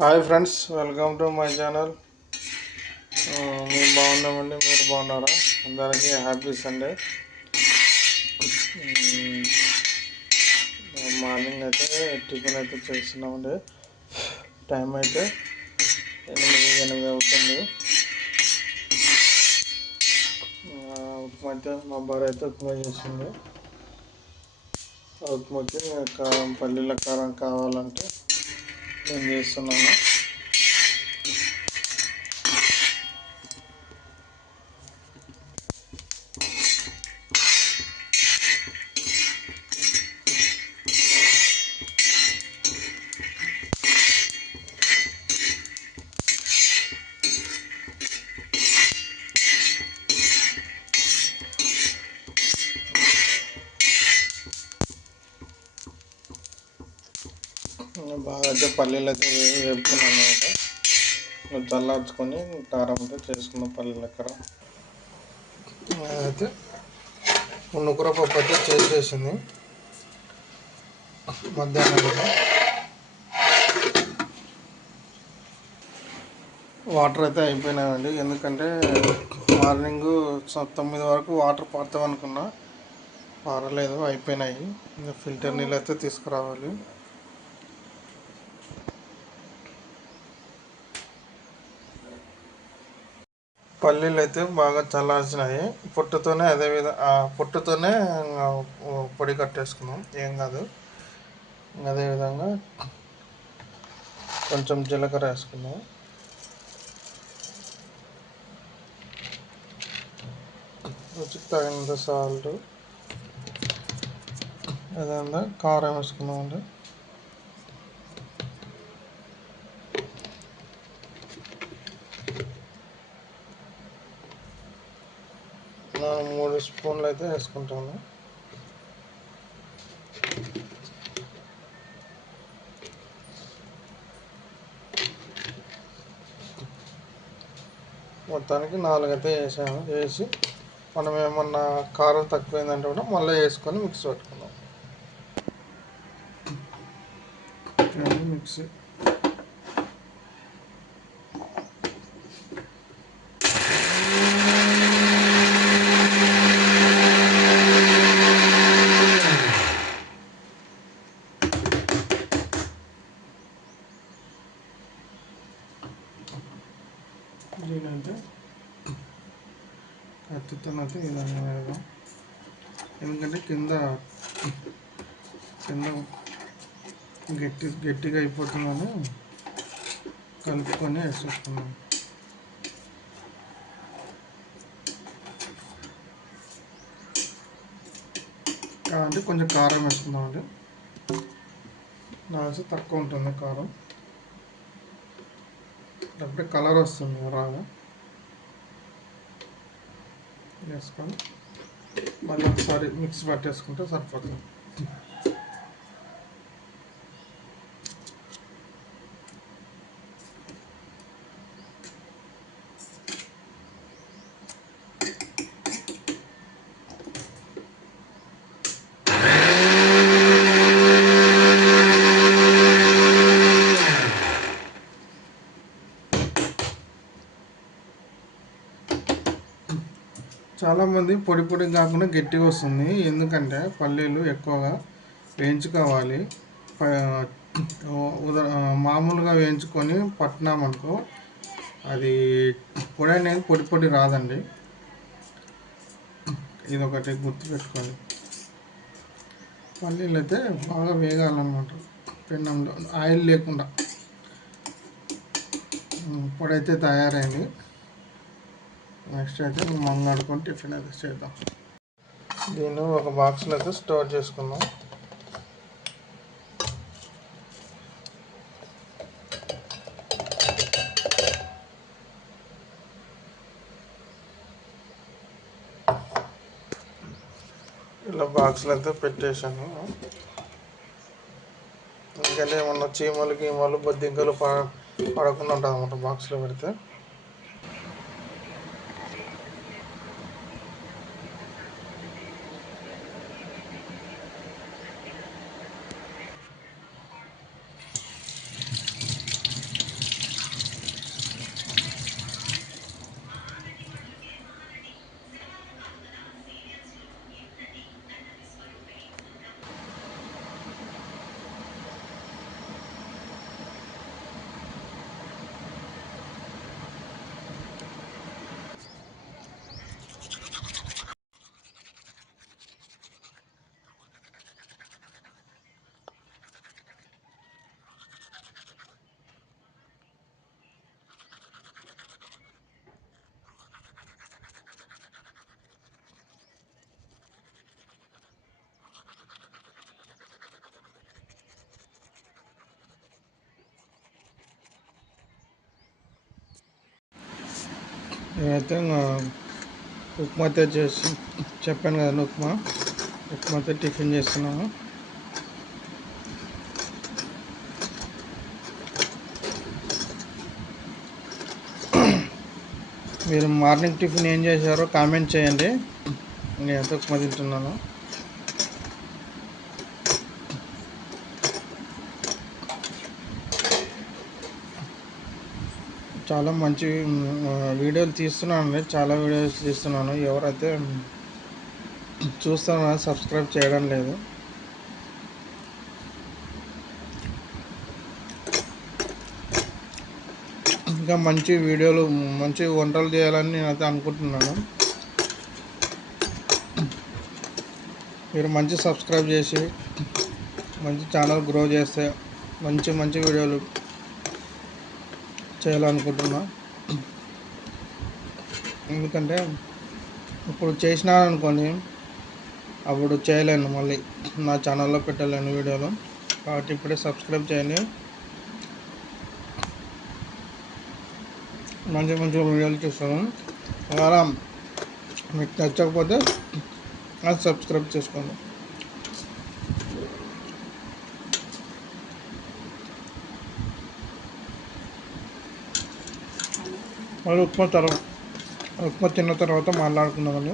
Hi friends, welcome to my channel. మేము బాగున్నామండి, మీరు బాగున్నారా? అందరికీ హ్యాపీ సండే. మార్నింగ్ అయితే టిఫిన్ అయితే చేస్తున్నామండి. టైం అయితే 8 అవుతుంది. ఉప్మా అయితే మా భార్య అయితే ఉప్మా చేసింది. ఉప్మాకి కారం, పల్లీల కారం కావాలంటే నేను చేస్తున్నాను. బాగా అయితే పల్లీలు అయితే వేపుకున్నాను అనమాట. చల్లార్చుకొని కారం అయితే చేసుకున్నాం పల్లీల కారం. అయితే పున్నకూర పప్పు అయితే చేసేసింది మధ్యాహ్నం. వాటర్ అయితే అయిపోయినాయండి, ఎందుకంటే మార్నింగ్ 9 వరకు వాటర్ పడతామనుకున్నా, పారలేదు, అయిపోయినాయి. ఇంకా ఫిల్టర్ నీళ్ళు అయితే తీసుకురావాలి. పల్లీలు అయితే బాగా చల్లార్చినాయి. పొట్టుతోనే పొట్టుతోనే పొడి కట్టేసుకున్నాం, ఏం కాదు. అదేవిధంగా కొంచెం జీలకర్ర వేసుకున్నాం, రుచికి తగినంత సాల్ట్, అదేవిధంగా కారం వేసుకున్నామండి. నేను 3 స్పూన్లు అయితే వేసుకుంటాను. మొత్తానికి 4 అయితే వేసాను. వేసి మనం ఏమన్నా కారం తక్కువైందంటే కూడా మళ్ళీ వేసుకొని మిక్స్ పెట్టుకున్నాం. మిక్సీ దీనంటే కత్తితోనైతే విధంగా వేద్దాం, ఎందుకంటే కింద గట్టిగా అయిపోతుందని కలుపుకొని వేసేసుకున్నాం. అంటే కొంచెం కారం వేసుకుందామండి, నాకు తక్కువ ఉంటుంది కారం, లేకపోతే కలర్ వస్తుంది రాగా. వేసుకొని మళ్ళీ ఒకసారి మిక్స్ పట్టేసుకుంటే సరిపోతుంది. చాలామంది పొడి పొడి కాకుండా గట్టిగా వస్తుంది, ఎందుకంటే పల్లీలు ఎక్కువగా వేయించుకోవాలి. మామూలుగా వేయించుకొని పట్టినామనుకో అది పొడి అనేది పొడి పొడి రాదండి. ఇది ఒకటి గుర్తుపెట్టుకోండి. పల్లీలు అయితే బాగా వేగాలన్నమాట పెన్నంలో, ఆయిల్ లేకుండా. పొడి అయితే తయారైంది. నెక్స్ట్ అయితే మంగాడుకొని టిఫిన్ అయితే చేద్దాం. దీన్ని ఒక బాక్స్లో అయితే స్టోర్ చేసుకుందాం. ఇలా బాక్స్లో అయితే పెట్టేశాను, ఎందుకంటే ఏమన్నా చీమలు గీమలు బొద్దింకలు పడకుండా ఉంటుంది అన్నమాట బాక్స్లో పెడితే. నేనైతే ఉప్మా అయితే చేసి చెప్పాను కదండి, ఉప్మా అయితే టిఫిన్ చేస్తున్నాము. మీరు మార్నింగ్ టిఫిన్ ఏం చేశారో కామెంట్ చేయండి. నేనైతే ఉప్మా తింటున్నాను. చాలా మంచి వీడియోలు తీస్తున్నానండి, చాలా వీడియోస్ తీస్తున్నాను. ఎవరైతే చూస్తారో సబ్స్క్రైబ్ చేయడం లేదు. ఇంకా మంచి వీడియోలు, మంచి వంటలు చేయాలని నేనైతే అనుకుంటున్నాను. మీరు మంచి సబ్స్క్రైబ్ చేసి మంచి ఛానల్ గ్రో చేస్తే మంచి మంచి వీడియోలు చేయాలనుకుంటున్నా. ఎందుకంటే ఇప్పుడు చేసినాననుకోండి, అప్పుడు చేయలేను, మళ్ళీ నా ఛానల్లో పెట్టలేను వీడియోలు. కాబట్టి ఇప్పుడే సబ్స్క్రైబ్ చేయండి. మంచి మంచి వీడియోలు చూస్తాను. అలా మీకు నచ్చకపోతే అది సబ్స్క్రైబ్ చేసుకోండి. మరి ఉప్మా తిన్న తర్వాత మాట్లాడుకుందామండి.